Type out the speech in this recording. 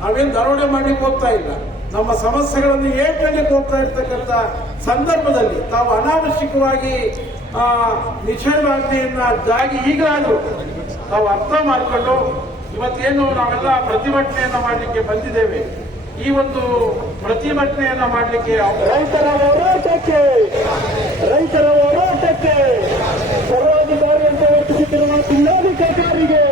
ನಾವೇನು ದರೋಡೆ ಮಾಡ್ಲಿಕ್ಕೆ ಹೋಗ್ತಾ ಇಲ್ಲ. ನಮ್ಮ ಸಮಸ್ಯೆಗಳನ್ನು ಏಳ್ಕೊಳ್ಳಿಕ್ಕೆ ಹೋಗ್ತಾ ಇರ್ತಕ್ಕಂಥ ಸಂದರ್ಭದಲ್ಲಿ ತಾವು ಅನಾವಶ್ಯಕವಾಗಿ ನಿಷೇಧಾಜ್ಞೆಯನ್ನ ಜಾಗಿ ಈಗಲಾದರೂ ನಾವು ಅರ್ಥ ಮಾಡಿಕೊಂಡು ಇವತ್ತೇನು ನಾವೆಲ್ಲ ಪ್ರತಿಭಟನೆಯನ್ನ ಮಾಡಲಿಕ್ಕೆ ಬಂದಿದ್ದೇವೆ. ಈ ಒಂದು ಪ್ರತಿಭಟನೆಯನ್ನ ಮಾಡಲಿಕ್ಕೆ ರೈತರ ಹೋರಾಟಕ್ಕೆ ಸರ್ವಾಧಿಕಾರಿ ಅಂತ ವರ್ತಿಸುತ್ತಿರುವ ಜಿಲ್ಲಾಧಿಕಾರಿಗೆ